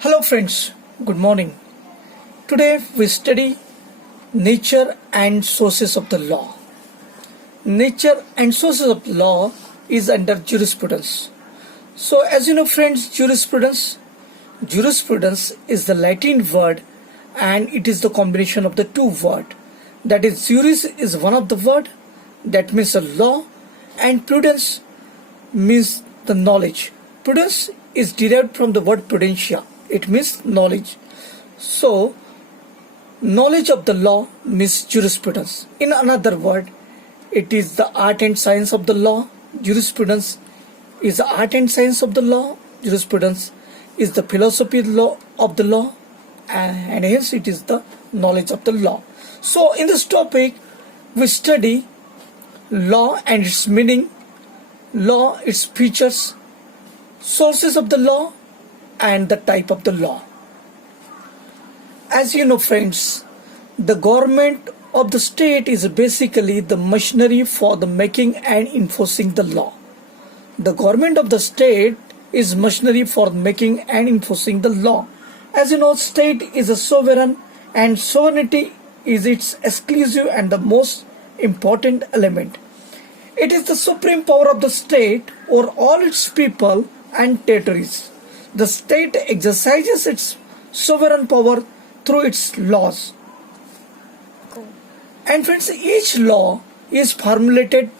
Hello friends, good morning. Today we study nature and sources of the law. Nature and sources of law is under jurisprudence. So as you know friends, jurisprudence is the Latin word and it is the combination of the two words. That is, juris is one of the word that means a law, and prudence means the knowledge. Prudence is derived from the word prudentia. It means knowledge. So, knowledge of the law means jurisprudence. In another word, it is the art and science of the law. Jurisprudence is the art and science of the law. Jurisprudence is the philosophy of the law, and hence it is the knowledge of the law. So, in this topic, we study law and its meaning, law, its features, sources of the law, and the type of the law. As you know friends, the government of the state is basically the machinery for the making and enforcing the law. The government of the state is machinery for making and enforcing the law. As you know, state is a sovereign and sovereignty is its exclusive and the most important element. It is the supreme power of the state over all its people and territories. The state exercises its sovereign power through its laws. And friends, each law is formulated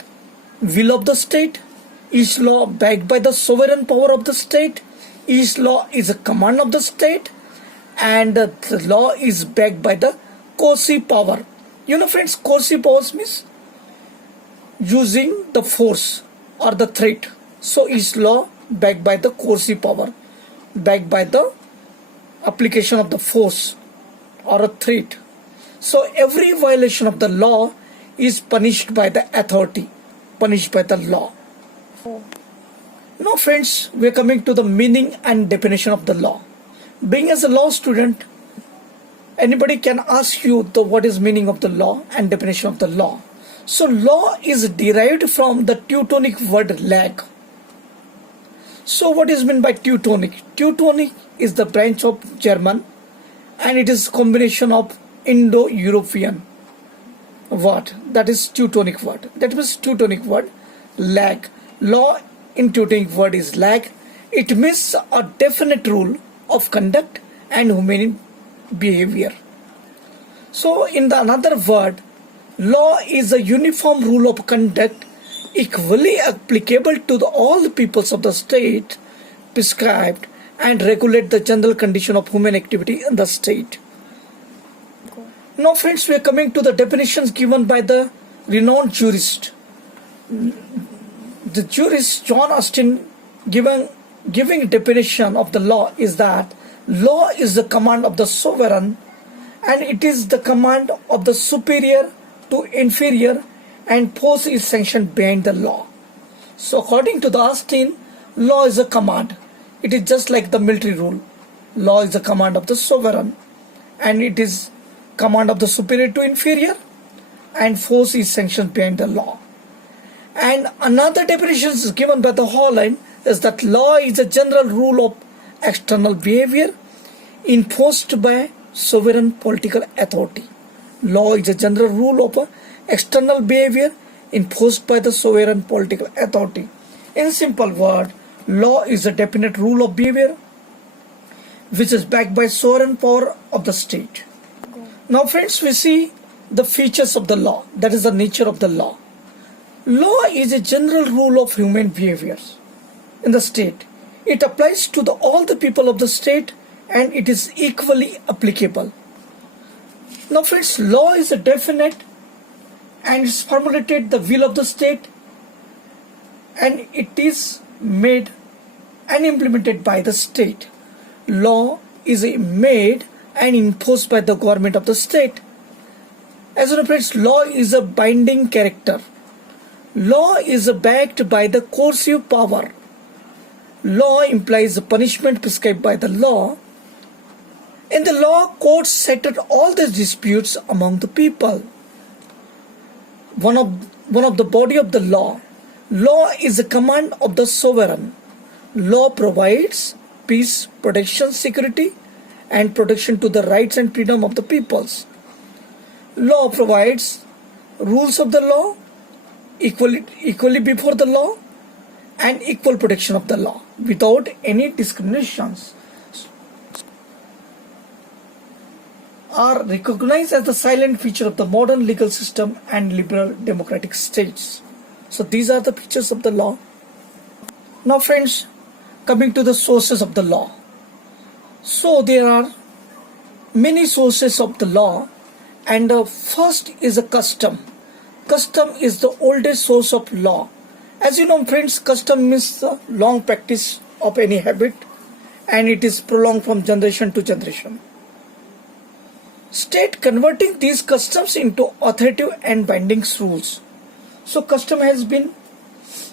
will of the state. Each law backed by the sovereign power of the state. Each law is a command of the state, and the law is backed by the coercive power. You know friends, coercive powers means using the force or the threat. So each law backed by the coercive power, backed by the application of the force or a threat. So every violation of the law is punished by the authority, punished by the law. Now friends, we are coming to the meaning and definition of the law. Being as a law student, anybody can ask you what is meaning of the law and definition of the law. So law is derived from the Teutonic word lag. So what is meant by Teutonic? Teutonic is the branch of German, and it is combination of Indo-European word. That is Teutonic word. That means Teutonic word lag. Law in Teutonic word is lag. It means a definite rule of conduct and human behavior. So in the another word, law is a uniform rule of conduct equally applicable to all the peoples of the state, prescribed and regulate the general condition of human activity in the state. Now friends, we are coming to the definitions given by the renowned jurist. The jurist John Austin giving definition of the law is that law is the command of the sovereign, and it is the command of the superior to inferior, and force is sanctioned behind the law. So according to the Austin, law is a command. It is just like the military rule. Law is the command of the sovereign, and it is command of the superior to inferior, and force is sanctioned behind the law. And another definition is given by the Holland is that law is a general rule of external behavior enforced by sovereign political authority. Law is a general rule of external behavior enforced by the sovereign political authority. In simple word, law is a definite rule of behavior which is backed by sovereign power of the state. Now friends, we see the features of the law, that is the nature of the law. Law is a general rule of human behaviors in the state. It applies to all the people of the state, and it is equally applicable. Now friends, law is a definite and it's formulated the will of the state, and it is made and implemented by the state. Law is made and enforced by the government of the state. As you know friends, law is a binding character. Law is backed by the coercive power. Law implies the punishment prescribed by the law. In the law, courts settled all the disputes among the people. One of the body of the law. Law is a command of the sovereign. Law provides peace, protection, security, and protection to the rights and freedom of the peoples. Law provides rules of the law, equally before the law, and equal protection of the law without any discriminations, are recognized as the silent feature of the modern legal system and liberal democratic states. So these are the features of the law. Now friends, coming to the sources of the law. So there are many sources of the law, and the first is a custom. Custom is the oldest source of law. As you know friends, custom means the long practice of any habit, and it is prolonged from generation to generation. State converting these customs into authoritative and binding rules. So custom has been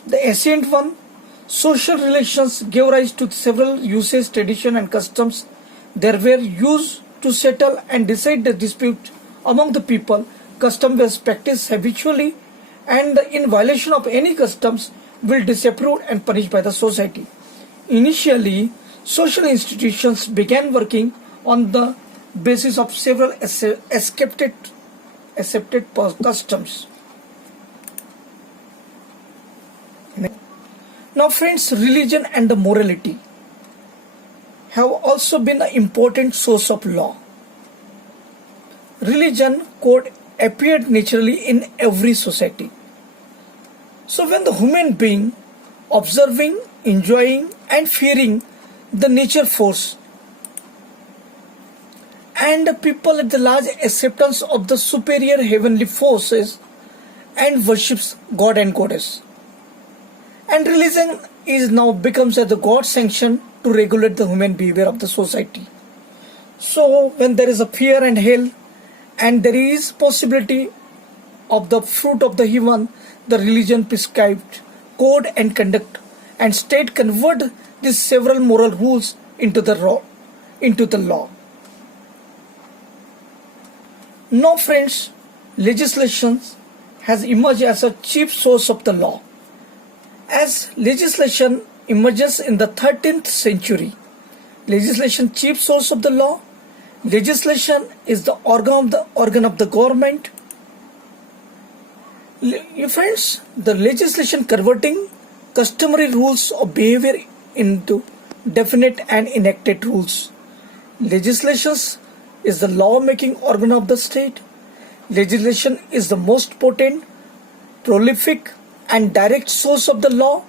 the ancient one. Social relations gave rise to several uses, tradition and customs. There were used to settle and decide the dispute among the people. Custom was practiced habitually, and in violation of any customs will disapprove and punished by the society. Initially, social institutions began working on the basis of several accepted customs. Now friends, religion and the morality have also been an important source of law. Religion code appeared naturally in every society. So when the human being observing, enjoying and fearing the nature force, and the people at the large acceptance of the superior heavenly forces and worships God and Goddess. And religion is now becomes as the God sanction to regulate the human behavior of the society. So when there is a fear and hell, and there is possibility of the fruit of the heaven, the religion prescribed code and conduct, and state convert these several moral rules into the law. Now friends, legislation has emerged as a chief source of the law. As legislation emerges in the 13th century, legislation chief source of the law. Legislation is the organ of the government. Friends, the legislation converting customary rules of behavior into definite and enacted rules. Legislation is the law-making organ of the state. Legislation is the most potent, prolific, and direct source of the law.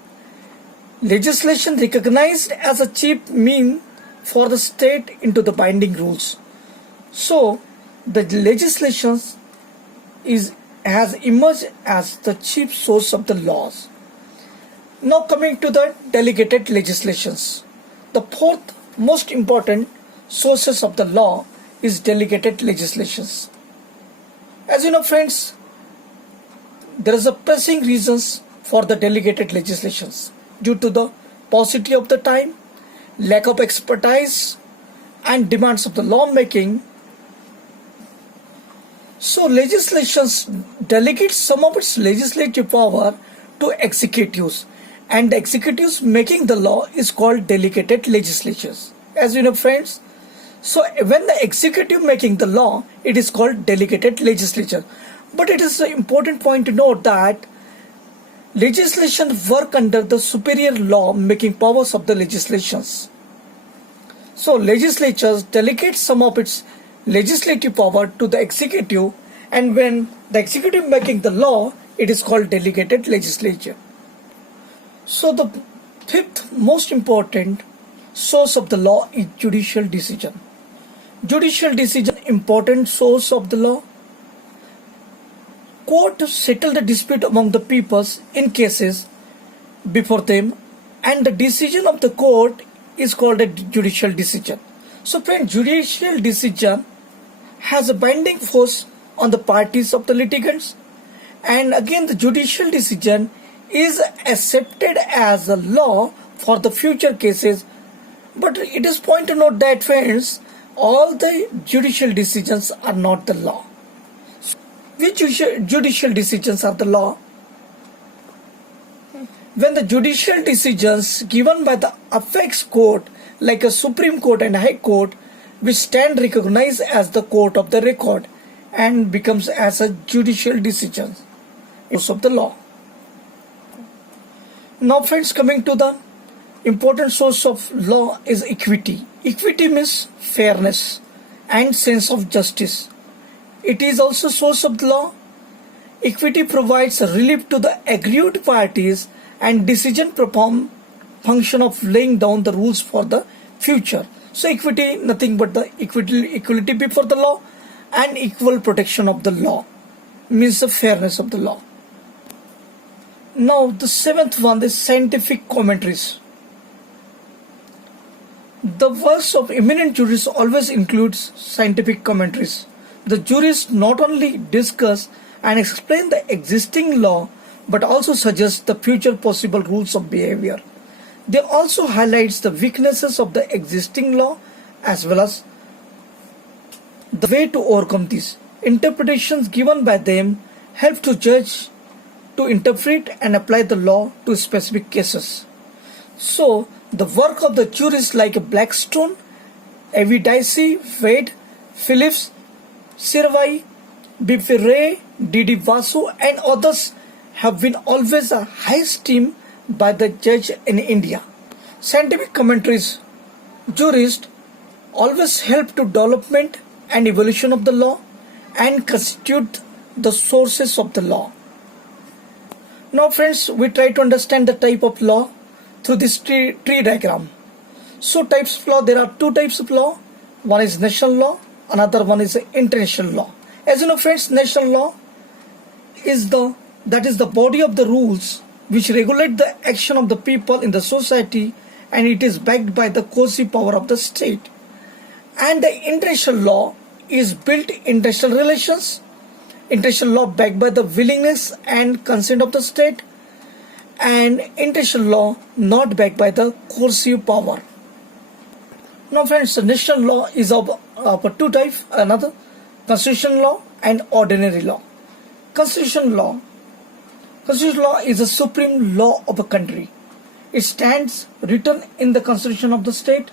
Legislation recognized as a chief mean for the state into the binding rules. So the legislation has emerged as the chief source of the laws. Now coming to the delegated legislations. The fourth most important sources of the law is delegated legislations. As you know friends, there is a pressing reasons for the delegated legislations due to the paucity of the time, lack of expertise and demands of the lawmaking. So legislations delegates some of its legislative power to executives, and the executives making the law is called delegated legislatures. As you know friends, so when the executive making the law, it is called delegated legislature. But it is an important point to note that legislation work under the superior law making powers of the legislations. So legislatures delegate some of its legislative power to the executive, and when the executive making the law, it is called delegated legislature. So the fifth most important source of the law is judicial decision. Judicial decision, important source of the law. Court settle the dispute among the peoples in cases before them, and the decision of the court is called a judicial decision. So friend, judicial decision has a binding force on the parties of the litigants, and again the judicial decision is accepted as a law for the future cases. But it is point to note that friends, all the judicial decisions are not the law. Which judicial decisions are the law? When the judicial decisions given by the apex court like a Supreme Court and High Court, which stand recognized as the court of the record and becomes as a judicial decision of the law. Now friends, coming to the important source of law is equity. Equity means fairness and sense of justice. It is also source of the law. Equity provides relief to the aggrieved parties and decision perform function of laying down the rules for the future. So equity, nothing but the equality before the law and equal protection of the law, means the fairness of the law. Now the seventh one is scientific commentaries. The works of eminent jurists always includes scientific commentaries. The jurists not only discuss and explain the existing law but also suggest the future possible rules of behavior. They also highlights the weaknesses of the existing law as well as the way to overcome these. Interpretations given by them help to judge, to interpret and apply the law to specific cases. So the work of the jurists like Blackstone, Evidice, Wade, Phillips, Sirvai, B.P. Ray, D.D. Vasu and others have been always a high esteem by the judge in India. Scientific commentaries, jurists always help to development and evolution of the law and constitute the sources of the law. Now friends, we try to understand the type of law through this tree diagram. So types of law, there are two types of law. One is national law, another one is international law. As you know friends, national law is the body of the rules which regulate the action of the people in the society, and it is backed by the coercive power of the state. And the international law is built international relations. International law backed by the willingness and consent of the state, and international law not backed by the coercive power. Now friends, the national law is of two types, another constitutional law and ordinary law. Constitutional law is the supreme law of a country. It stands written in the constitution of the state.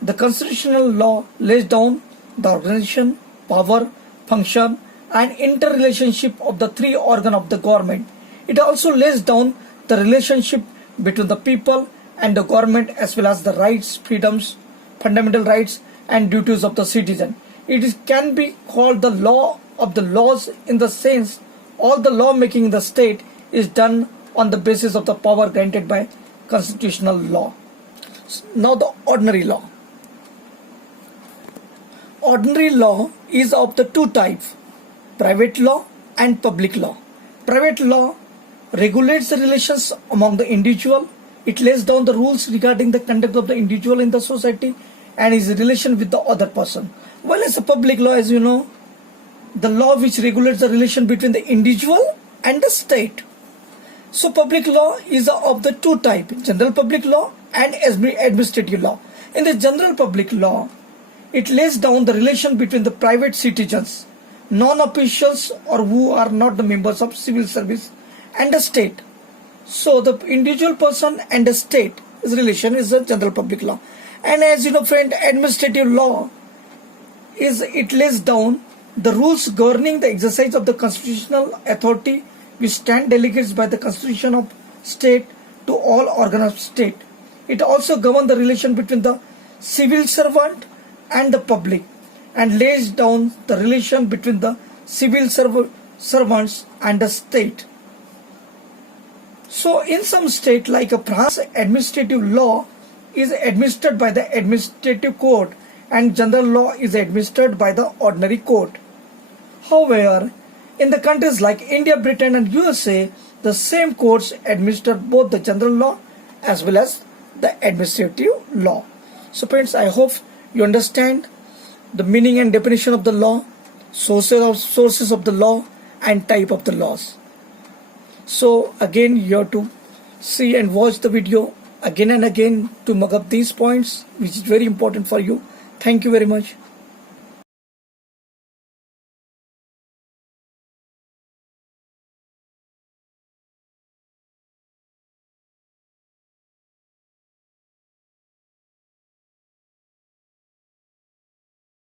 The constitutional law lays down the organization, power, function and interrelationship of the three organs of the government. It also lays down the relationship between the people and the government as well as the rights, freedoms, fundamental rights and duties of the citizen. Can be called the law of the laws in the sense all the law making in the state is done on the basis of the power granted by constitutional law. Now the ordinary law. Ordinary law is of the two types, private law and public law. Private law regulates the relations among the individual. It lays down the rules regarding the conduct of the individual in the society and his relation with the other person. While as a public law, as you know, the law which regulates the relation between the individual and the state. So public law is of the two types, general public law and administrative law. In the general public law, it lays down the relation between the private citizens, non-officials or who are not the members of civil service, and the state. So the individual person and the state relation is the general public law. And as you know friend, administrative law it lays down the rules governing the exercise of the constitutional authority which stand delegates by the constitution of state to all organs of state. It also governs the relation between the civil servant and the public and lays down the relation between the civil servants and the state. So in some state like France, administrative law is administered by the administrative court and general law is administered by the ordinary court. However, in the countries like India, Britain and USA, the same courts administer both the general law as well as the administrative law. So friends, I hope you understand the meaning and definition of the law, sources of the law and type of the laws. So again, you have to see and watch the video again and again to mug up these points which is very important for you. Thank you very much.